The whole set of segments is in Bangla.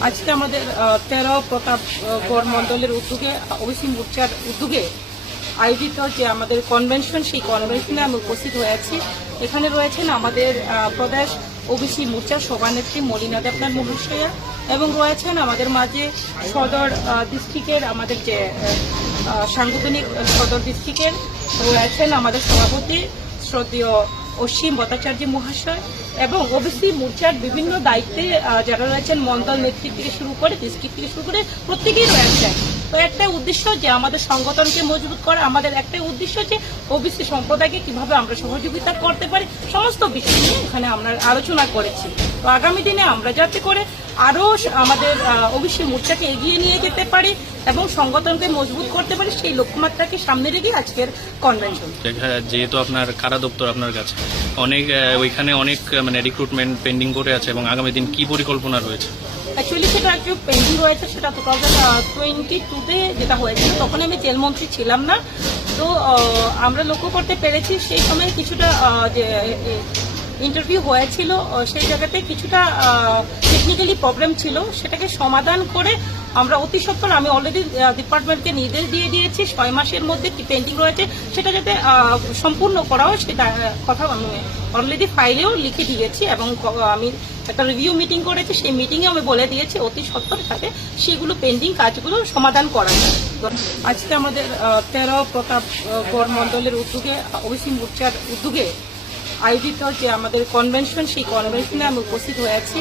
আজকে আমাদের তেরো প্রতাপ গড় মণ্ডলের উদ্যোগে ওবিসি মোর্চার উদ্যোগে আয়োজিত যে আমাদের কনভেনশন সেই কনভেনশনে আমি উপস্থিত হয়েছি এখানে রয়েছেন আমাদের প্রদেশ ওবিসি মোর্চার সভানেত্রী মলিনা দেবনাথ মহাশয়া এবং রয়েছেন আমাদের মাঝে সদর ডিস্ট্রিক্টের আমাদের যে সাংগঠনিক সদর ডিস্ট্রিক্টের রয়েছেন আমাদের সভাপতি শ্রদ্ধেয় অসীম ভট্টাচার্য মহাশয় এবং ওবিসি মোর্চার বিভিন্ন দায়িত্বে যারা রয়েছেন, মন্ডল নেতৃত্ব থেকে শুরু করে ডিস্ট্রিক্ট থেকে শুরু করে প্রত্যেকেই রয়েছেন। তো একটা উদ্দেশ্য যে আমাদের সংগঠনকে মজবুত করা, আমাদের একটা উদ্দেশ্য যে ওবিসি সম্প্রদায়কে কীভাবে আমরা সহযোগিতা করতে পারি, সমস্ত বিষয় নিয়ে এখানে আমরা আলোচনা করেছি। তো আগামী দিনে আমরা যাতে করে আরও আমাদের ওবিসি মোর্চাকে এগিয়ে নিয়ে যেতে পারি এবং সংগঠনকে মজবুত করতে পারি, সেই লক্ষ্যমাত্রাকে সামনে রেখে আজকের কনভেনশন যেহেতু আপনার কারা দপ্তর আপনার কাছে, অনেক ওইখানে অনেক মানে রিক্রুটমেন্ট পেন্ডিং করে আছে এবং আগামী দিন কি পরিকল্পনা রয়েছে? অ্যাকচুয়ালি সেটা একটু পেন্ডিং রয়েছে, সেটা টু থাউজেন্ড টোয়েন্টি টুতে যেটা হয়েছিল, তখন আমি জেলমন্ত্রী ছিলাম না। তো আমরা লক্ষ্য করতে পেরেছি, সেই সময় কিছুটা যে ইন্টারভিউ হয়েছিল সেই জায়গাতে কিছুটা টেকনিক্যালি প্রবলেম ছিল। সেটাকে সমাধান করে আমরা অতি সত্তর আমি অলরেডি ডিপার্টমেন্টকে নির্দেশ দিয়ে দিয়েছি ছয় মাসের মধ্যে কি পেন্ডিং রয়েছে সেটা যাতে সম্পূর্ণ করা হয় সেটা কথা আমি অলরেডি ফাইলেও লিখে দিয়েছি এবং আমি একটা রিভিউ মিটিং করেছি সেই মিটিংয়ে আমি বলে দিয়েছি অতি সত্তর সাথে সেগুলো পেন্ডিং কাজগুলো সমাধান করা যায়। আজকে আমাদের তেরো প্রতাপ আহ, গড় মণ্ডলের উদ্যোগে ওবিসি মোর্চার উদ্যোগে আয়োজিত যে আমাদের কনভেনশন সেই কনভেনশনে আমি উপস্থিত হয়েছি।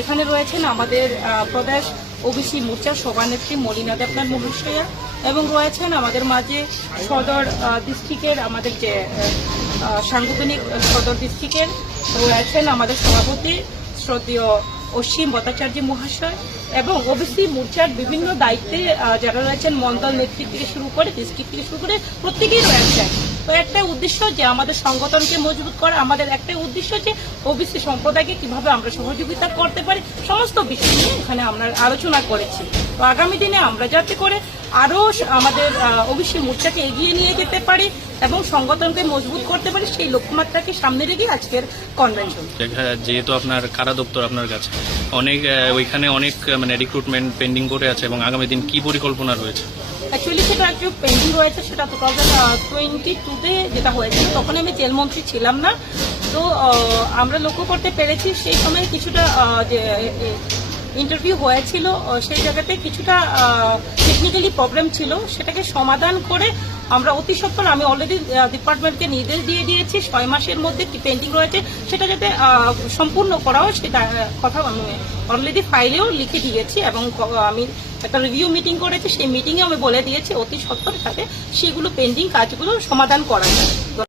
এখানে রয়েছেন আমাদের প্রদেশ ওবিসি মোর্চার সভানেত্রী মলিনা দেবনাথ মহাশয়া এবং রয়েছেন আমাদের মাঝে সদর ডিস্ট্রিক্টের আমাদের যে সাংগঠনিক সদর ডিস্ট্রিক্টের রয়েছেন আমাদের সভাপতি শ্রদ্ধীয় অসীম ভট্টাচার্য মহাশয় এবং ওবিসি মোর্চার বিভিন্ন দায়িত্বে যারা রয়েছেন মন্ডল নেতৃত্ব থেকে শুরু করে, ডিস্ট্রিক্ট থেকে শুরু করে প্রত্যেকেই রয়েছেন। একটা উদ্দেশ্য যে আমাদের সংগঠনকে মজবুত করা, আমাদের একটা উদ্দেশ্য যে ওবিসি সম্প্রদায়কে কীভাবে আমরা সহযোগিতা করতে পারি, সমস্ত বিষয় নিয়ে এখানে আমরা আলোচনা করেছি। তো আগামী দিনে আমরা যাতে করে আরও আমাদের ওবিসি মোর্চাকে এগিয়ে নিয়ে যেতে পারি এবং সংগঠনকে মজবুত করতে পারি সেই লক্ষ্যমাত্রাকে সামনে রেখে আজকের কনভেনশন যেহেতু আপনার কারা দপ্তর আপনার কাছে অনেক ওইখানে অনেক মানে রিক্রুটমেন্ট পেন্ডিং করে আছে এবং আগামী দিন কি পরিকল্পনা রয়েছে? অ্যাকচুয়ালি সেটা একটু পেন্ডিং রয়েছে সেটা টু থাউজেন্ড টোয়েন্টি টুতে যেটা হয়েছিল তখন আমি জেলমন্ত্রী ছিলাম না। তো আমরা লক্ষ্য করতে পেরেছি সেই সময় কিছুটা যে ইন্টারভিউ হয়েছিল সেই জায়গাতে কিছুটা টেকনিক্যালি প্রবলেম ছিল। সেটাকে সমাধান করে আমরা অতি সত্তর আমি অলরেডি ডিপার্টমেন্টকে নির্দেশ দিয়ে দিয়েছি, ছয় মাসের মধ্যে কি পেন্ডিং রয়েছে, সেটা যাতে সম্পূর্ণ করা হয় সেটা কথা আমি অলরেডি ফাইলেও লিখে দিয়েছি এবং আমি একটা রিভিউ মিটিং করেছি, সেই মিটিংয়ে আমি বলে দিয়েছি অতি সত্তর সাথে সেগুলো পেন্ডিং কাজগুলো সমাধান করা যায়।